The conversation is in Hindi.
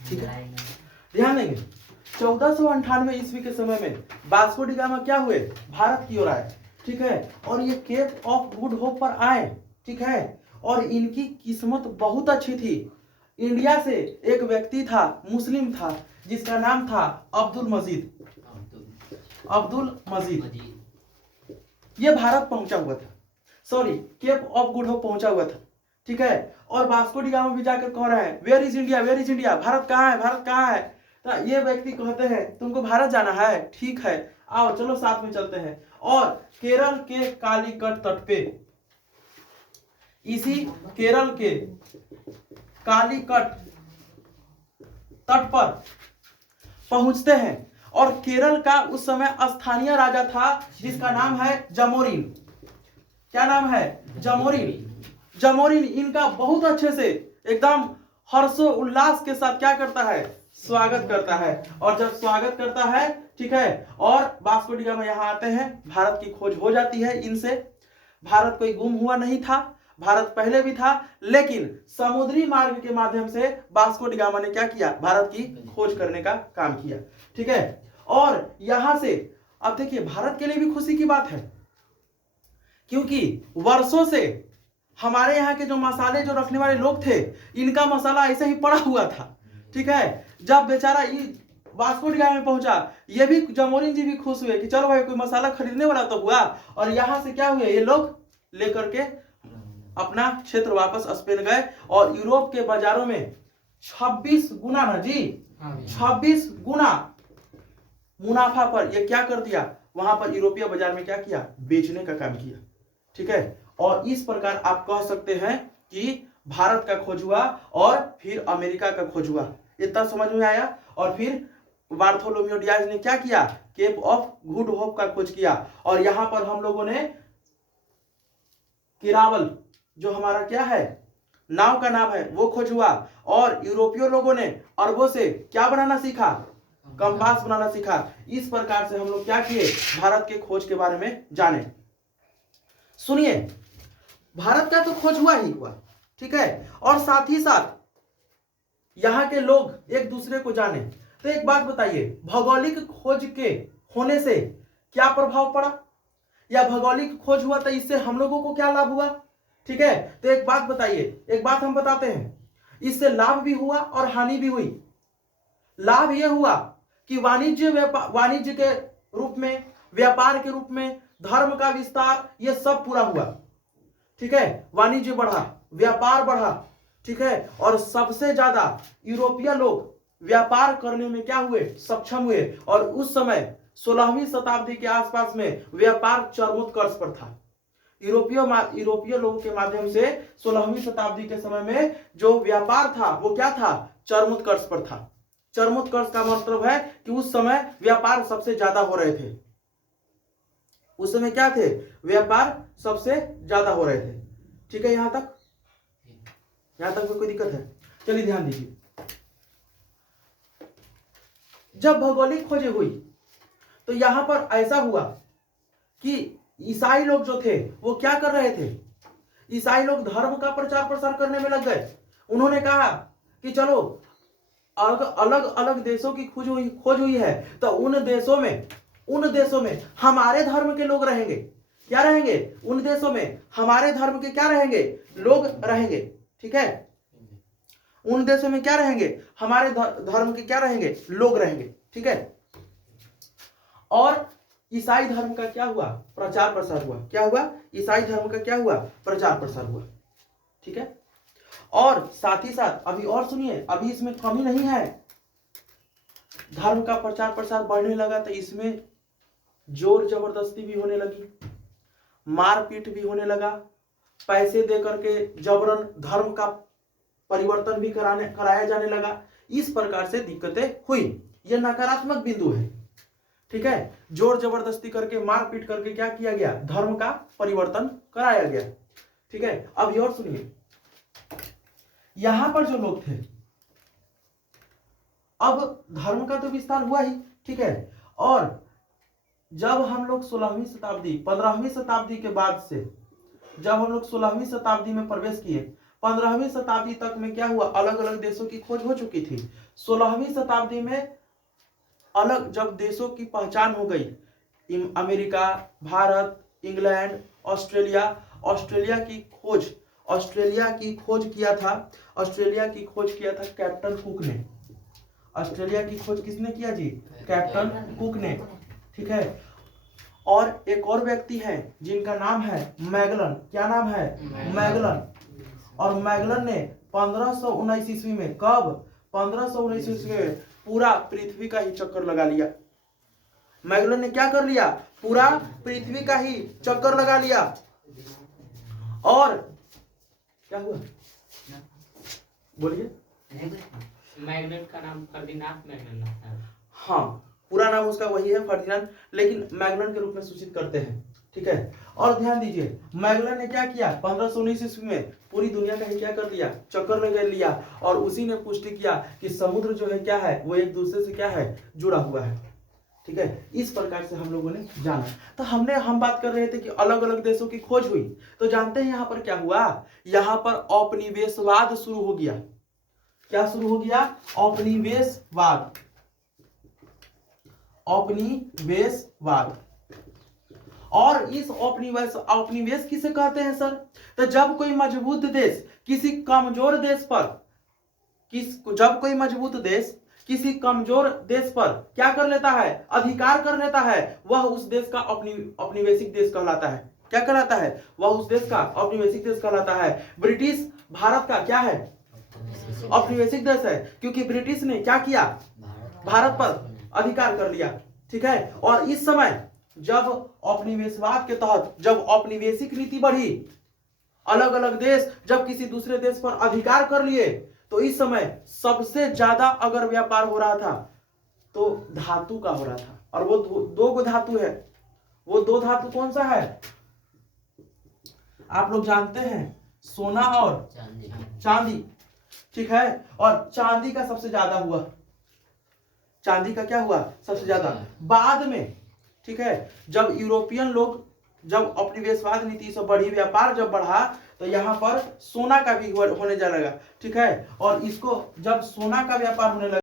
ठीक है, ध्यान देंगे। 1498 ईस्वी के समय में वास्को डी गामा क्या हुए, भारत की ओर आए। ठीक है, और ये केप ऑफ गुड होप पर आए। ठीक है, और इनकी किस्मत बहुत अच्छी थी। इंडिया से एक व्यक्ति था, मुस्लिम था, जिसका नाम था अब्दुल मजीद। ये भारत पहुंचा हुआ था, sorry Cape of Good Hope पहुंचा हुआ था। ठीक है, और वास्को डी गामा भी जाकर कह रहे हैं where is India, where is India, Bharat कहाँ है, भारत कहाँ है। तो ये व्यक्ति कहते हैं तुमको भारत जाना है, ठीक है आओ चलो साथ में चलते हैं। और केरल के कालीकट तट पे, इसी केरल के कालीकट तट पर पहुंचते हैं। और केरल का उस समय स्थानीय राजा था जिसका नाम है जमोरिन। क्या नाम है, जमोरिन इनका बहुत अच्छे से एकदम हर्षो उल्लास के साथ क्या करता है, स्वागत करता है। और जब स्वागत करता है, ठीक है, और वास्को डी गामा यहाँ आते हैं, भारत की खोज हो जाती है इनसे। भारत कोई गुम हुआ नहीं था, भारत पहले भी था, लेकिन समुद्री मार्ग के माध्यम से वास्को डी गामा ने क्या किया, भारत की खोज करने का काम किया। ठीक है, और यहां से अब देखिए भारत के लिए भी खुशी की बात है, क्योंकि वर्षों से हमारे यहाँ के जो मसाले जो रखने वाले लोग थे, इनका मसाला ऐसे ही पड़ा हुआ था। ठीक है, जब बेचारा वास्को डी गामा में पहुंचा, ये भी जमोरिन जी भी खुश हुए कि चलो भाई कोई मसाला खरीदने वाला तो हुआ। और यहां से क्या हुए, ये लोग लेकर के अपना क्षेत्र वापस स्पेन गए। और यूरोप के बाजारों में 26 गुना ना जी, 26 गुना मुनाफा पर ये क्या कर दिया, वहां पर यूरोपीय बाजार में क्या किया, बेचने का काम किया। ठीक है, और इस प्रकार आप कह सकते हैं कि भारत का खोज हुआ और फिर अमेरिका का खोज हुआ। इतना समझ में आया। और फिर बार्थोलोमेओ डियाज ने क्या किया, केप ऑफ गुड होप का खोज किया। और यहां पर हम लोगों ने किरावल जो हमारा क्या है, नाव का नाम है, वो खोज हुआ। और यूरोपीय लोगों ने अरबों से क्या बनाना सीखा, कंपास बनाना सीखा। इस प्रकार से हम लोग क्या किए, भारत के खोज के बारे में जाने। सुनिए, भारत का तो खोज हुआ ही हुआ, ठीक है, और साथ ही साथ यहां के लोग एक दूसरे को जाने। तो एक बात बताइए, भौगोलिक खोज के होने से क्या प्रभाव पड़ा, या भौगोलिक खोज हुआ तो इससे हम लोगों को क्या लाभ हुआ। ठीक है, तो एक बात बताइए, एक बात हम बताते हैं, इससे लाभ भी हुआ और हानि भी हुई। लाभ यह हुआ कि वाणिज्य के रूप में, व्यापार के रूप में, धर्म का विस्तार, यह सब पूरा हुआ। ठीक है, वाणिज्य बढ़ा, व्यापार बढ़ा। ठीक है, और सबसे ज्यादा यूरोपीय लोग व्यापार करने में क्या हुए, सक्षम हुए। और उस समय 16वीं शताब्दी के आसपास में व्यापार चरमोत्कर्ष पर था। यूरोपीय लोगों के माध्यम से 16वीं शताब्दी के समय में जो व्यापार था वो क्या था, चरमोत्कर्ष पर था। चरमोत्कर्ष का मतलब है कि उस समय व्यापार सबसे ज्यादा हो रहे थे। उस समय क्या थे, व्यापार सबसे ज्यादा हो रहे थे। ठीक है, यहां तक में कोई दिक्कत है, चलिए ध्यान दीजिए। जब भौगोलिक खोजें हुई तो यहां पर ऐसा हुआ कि ईसाई लोग जो थे वो क्या कर रहे थे, ईसाई लोग धर्म का प्रचार प्रसार करने में लग गए। उन्होंने कहा कि चलो अलग अलग देशों की खोज हुई है, तो उन देशों में हमारे धर्म के लोग रहेंगे। क्या रहेंगे, उन देशों में हमारे धर्म के क्या रहेंगे, लोग रहेंगे। ठीक है, उन देशों में क्या रहेंगे, हमारे धर्म के क्या रहेंगे, लोग रहेंगे। ठीक है, और ईसाई धर्म का क्या हुआ, प्रचार प्रसार हुआ। क्या हुआ, ईसाई धर्म का क्या हुआ, प्रचार प्रसार हुआ। ठीक है, और साथ ही साथ अभी और सुनिए, अभी इसमें कमी नहीं है। धर्म का प्रचार प्रसार बढ़ने लगा तो इसमें जोर जबरदस्ती भी होने लगी, मारपीट भी होने लगा, पैसे दे करके जबरन धर्म का परिवर्तन भी कराया जाने लगा। इस प्रकार से दिक्कतें हुई। यह नकारात्मक बिंदु है। ठीक है, जोर जबरदस्ती करके, मारपीट करके क्या किया गया, धर्म का परिवर्तन कराया गया। ठीक है, अब और सुनिए, यहां पर जो लोग थे, अब धर्म का तो विस्तार हुआ ही। ठीक है, और जब हम लोग 16वीं शताब्दी 15वीं शताब्दी के बाद से जब हम लोग 16वीं शताब्दी में प्रवेश किए, 15वीं शताब्दी तक में क्या हुआ, अलग अलग देशों की खोज हो चुकी थी। 16वीं शताब्दी में अलग जब देशों की पहचान हो गई, America, Bharat, England, Australia, Australia की खोज किया था कैप्टन कुक ने। ऑस्ट्रेलिया की खोज किसने किया जी? कैप्टन कुक ने, ठीक है। और एक और व्यक्ति है जिनका नाम है मैगलन। क्या नाम है? मैगलन। और मैगलन ने 1519 ईस्वी में, कब? 1519 ईस्वी में पूरा पृथ्वी का ही चक्कर लगा लिया। मैगलन ने क्या कर लिया? पूरा पृथ्वी का ही चक्कर लगा लिया। और क्या हुआ, बोलिए। मैग्नेट का नाम फर्डिनांड मैगलन है। हाँ, पूरा नाम उसका वही है, फर्डिनांड, लेकिन मैगलन के रूप में सूचित करते हैं, ठीक है। और ध्यान दीजिए, मैगलन ने क्या किया? 1519 ईस्वी में पूरी दुनिया का ही क्या कर लिया? चक्कर लगा लिया। और उसी ने पुष्टि किया कि समुद्र जो है क्या है, वो एक दूसरे से क्या है, जुड़ा हुआ है, ठीक है। इस प्रकार से हम लोगों ने जाना। तो हम बात कर रहे थे कि अलग अलग देशों की खोज हुई, तो जानते हैं यहाँ पर क्या हुआ? यहाँ पर औपनिवेशवाद शुरू हो गया। क्या शुरू हो गया? औपनिवेशवाद। औपनिवेशवाद। और इस औपनिवेश किसे कहते हैं सर? तो जब कोई मजबूत देश किसी कमजोर देश पर, जब कोई मजबूत देश किसी कमजोर देश पर क्या कर लेता है? अधिकार कर लेता है, वह उस देश का औपनिवेशिक देश कहलाता है। क्या कहलाता है? वह उस देश का औपनिवेशिक देश कहलाता है। ब्रिटिश भारत का क्या है? औपनिवेशिक देश है, क्योंकि ब्रिटिश ने क्या किया? भारत पर अधिकार कर लिया, ठीक है। और इस समय जब औपनिवेशवाद के तहत जब औपनिवेशिक नीति बढ़ी, अलग अलग देश जब किसी दूसरे देश पर अधिकार कर लिए, तो इस समय सबसे ज्यादा अगर व्यापार हो रहा था तो धातु का हो रहा था। और वो दो गो धातु है। वो दो धातु कौन सा है? आप लोग जानते हैं, सोना और चांदी, ठीक है। और चांदी का सबसे ज्यादा हुआ, चांदी का क्या हुआ? सबसे ज्यादा। बाद में, ठीक है, जब यूरोपियन लोग जब औपनिवेशवाद नीति से बढ़ी, व्यापार जब बढ़ा, तो यहाँ पर सोना का भी होने जा लगा, ठीक है। और इसको जब सोना का व्यापार होने लगा